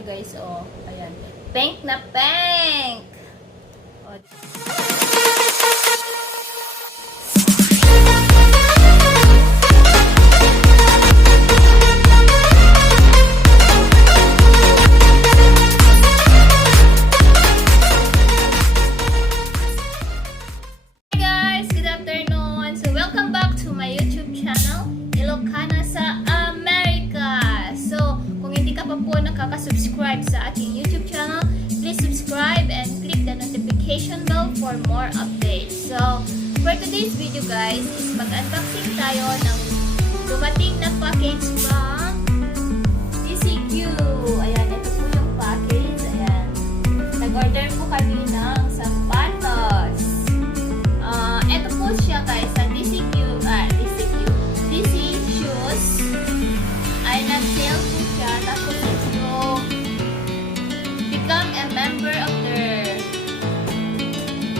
nyo guys, oh. Ayan. Pink na pink! Oh. Nakaka-subscribe sa ating YouTube channel, please subscribe and click the notification bell for more updates. So, for today's video guys, is mag-unboxing tayo ng dumating na package from TCQ. Ayan, ito po yung package. Ayan. Nag-order po kami ng sapatos. Ito po siya guys, sa DC Shoes. Ay, nag-sale po siya. Tapos become a member of their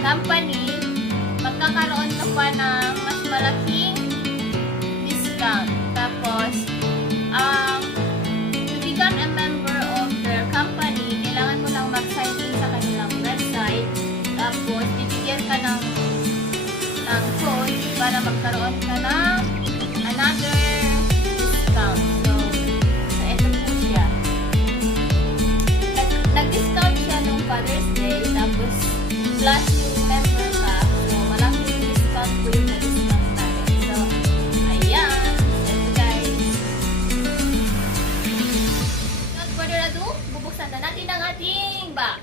company, magkakaroon ka pa ng mas malaking discount. Tapos, to become a member of their company, kailangan mo lang mag-sign in sa kanilang website. Tapos, bibigyan ka ng code para magkaroon ka ng another discount. Ito po siya. Nag-discount siya nung Father's Day, tapos plus yung member ka, so malaking discount po yung na-discount natin. So, ayan. Ito guys. Without further ado, bubuksan na natin ang ating box.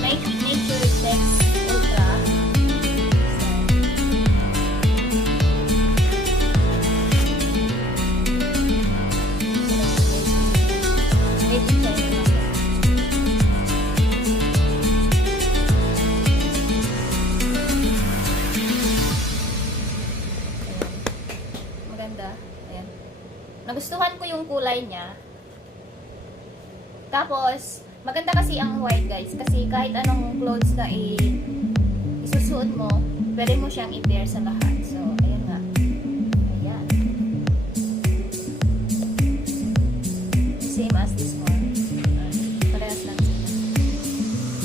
Nature Dex Ultra. Maganda. Ayan. Nagustuhan ko yung kulay niya. Tapos, maganda kasi ang white guys, kasi kahit anong clothes na isusuot mo, pwede mo siyang i-pair sa lahat. So, ayan nga. Ayan. Same as this one. Parehas lang sila.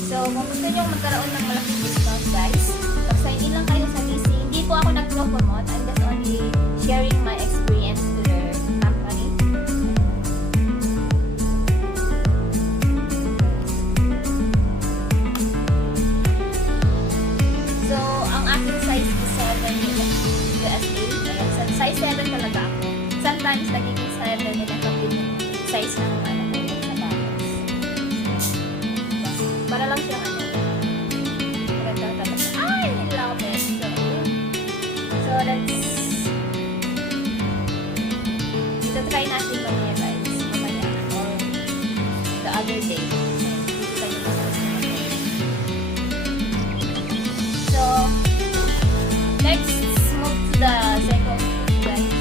So, kung gusto nyo magkaroon ng malaking discount guys, mag-sign in lang kayo sa DC. Hindi po ako nag-promote. I'm just only sharing my experience to their company. So, ang aking size is 7 USA. Size 7 talaga ako. Sometimes, nagiging 7 din ang size ng ano ko sa batas. Para lang siyang ano. Maganda talaga. Ay! I love it. So, let's other day. Dito tayo mag-post. So, let's move to the second shoes, guys.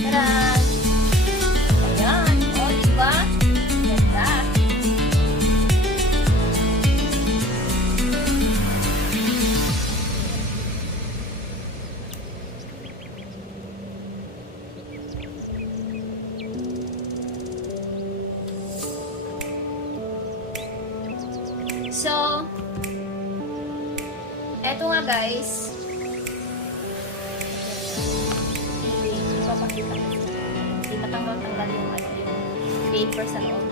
Tara! Ayan. O, diba? Ganda. So, eto nga guys. Ipapakita ko. Hindi matanggal-tanggal yung paper sa loob.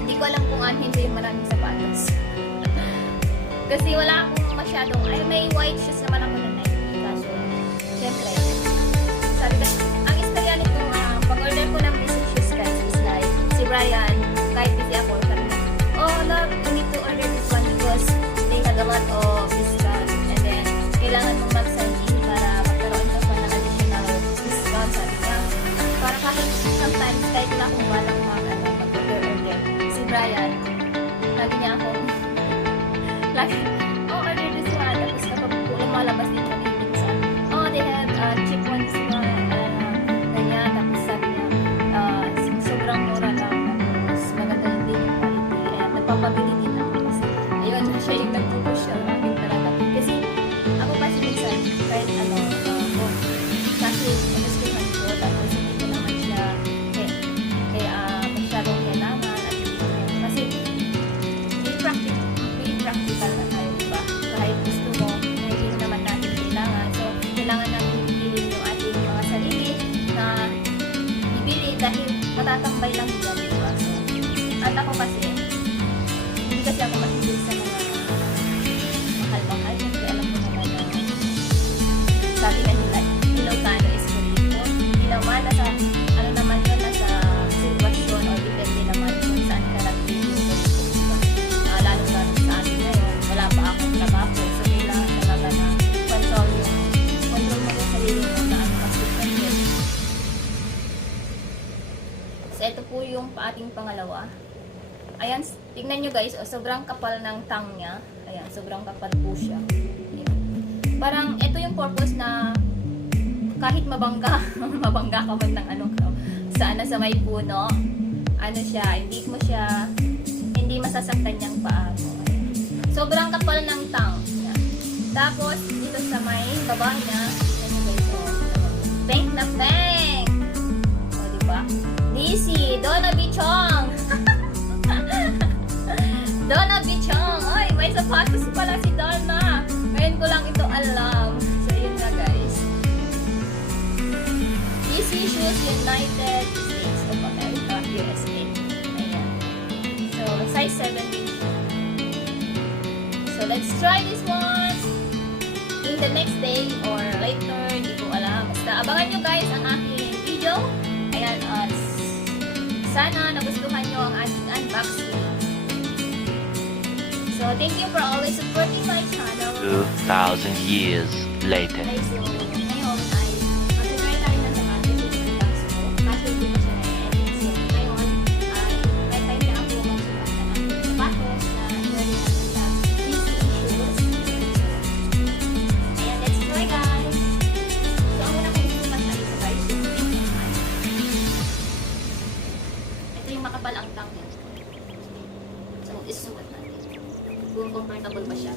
Hindi ko alam kung anhin ko yung maraming sapatos. Kasi wala akong masyadong, may white shoes naman ako na Nike. Kaso, syempre, sabi ka, ang istorya nito pag-order ko ng basic shoes guys is like, si Brian, kahit busy ako, sabi niya, oh love, you need to order this one because they had a lot of discount and then kailangan mong mag-sign in para magkaroon ka pa ng additional discount, sabi niya. Para kahit sometimes, kahit wala akong walang mag-order, si Brian, lagi niya akong oh order this one, tapos kapag lumalabas din kami minsan, oh they have cheap ones ganyan, tapos sabi niya, sobrang mura lang, tapos maganda yung din yung quality, nagpapabili din ako kasi ayun, siya yung nag-push siya akin talaga, kasi ako kasi minsan, kahit kasi nagustuhan ko, tapos hindi ko naman siya kaya masyadong kailangan at kasi practical na tayo, diba? Kahit gusto mo, hindi naman natin kailangan. So, kailangan natin pipili yung ating mga sarili na bibili dahil matatambay lang yan, diba? So, at ako kasi, hindi kasi ako mahilig sa mga mahal-mahal. Kasi alam ko naman na sabi nga nila, Ilocano is bonito. Hindi naman, nasa, ano naman yun, nasa sitwasyon o depende naman kung saan ka nagpili yung lalo-lalo sa amin ngayon, wala pa akong trabaho. So, kailangan talaga na control mo yung sarili mo na ano kasi yun. So, ito po yung ating pangalawa. Ayan, tignan nyo guys, sobrang kapal ng tang niya. Ayan, sobrang kapal po siya. Ayan. Parang, ito yung purpose na kahit mabangga, mabangga ka man ng sa may puno, ano siya, hindi masasaktan niyang paa mo. Sobrang kapal ng tang niya. Tapos, dito sa may baba niya, bank na bank! O, diba? Lizzy, Donna Bichong! Donna Bichong! Ay, may sapatos pala si Donna! Ngayon ko lang ito alam. So, yun na guys. Lizzy Shoes United States of America, USA. So, size 7 din siya. So, let's try this one in the next day or later. Hindi ko alam. Basta, abangan nyo guys ang aking video. Ayan, sana nagustuhan nyo ang ating unboxing. So, thank you for always supporting my channel. 2,000 years later. Okay, so, ngayon ay mag-try tayo ng sapatos yung unbox ko. Kasi hindi ko siya na-edit. So, ngayon ay may time na ako magsukat na ng sapatos na very easy shoes. Ayan, let's try guys. So, ang una kong sukat na ito guys, yung pink and white. Ito yung makapal ang tang niya. So, isusukat natin. Kung comfortable ba siya.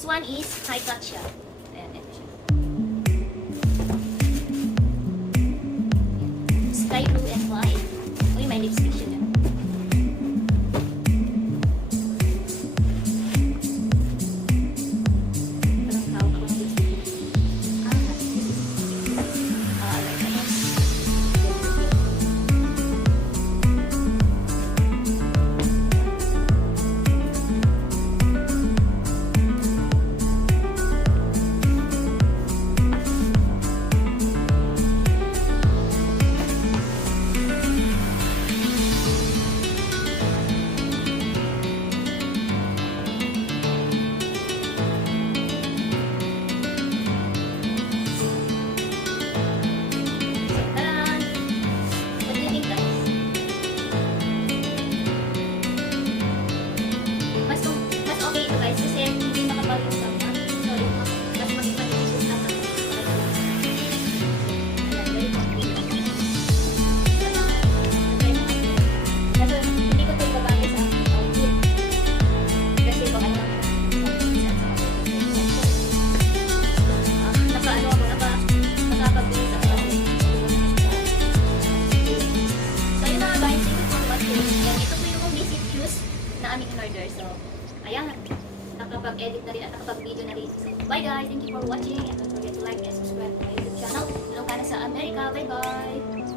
This one is high cut siya. Ayan, ito siya. Sky blue and white. Uy, may lipstick siya dyan. Parang hawak ko ng lipstick. This is like ano. Taran! What do you think, guys? Mas okay ito, guys, kasi hindi makapag-usap na. So, mas mag-ipag-isus lang ng ayan, very comfy. Kaso, hindi ko ito ibabagay sa outfit. Kasi baka naman naka-ano ako, nakapag-bilis ako kasi. So, yun mga guys, thank you for watching. And ito po yung basic shoes na aming in-order. So, ayan, nakapag-edit na rin at nakapag-video na rin. So, bye guys, thank you for watching. And don't forget to like and subscribe to my YouTube channel. Ilocana sa Amerika. Bye-bye!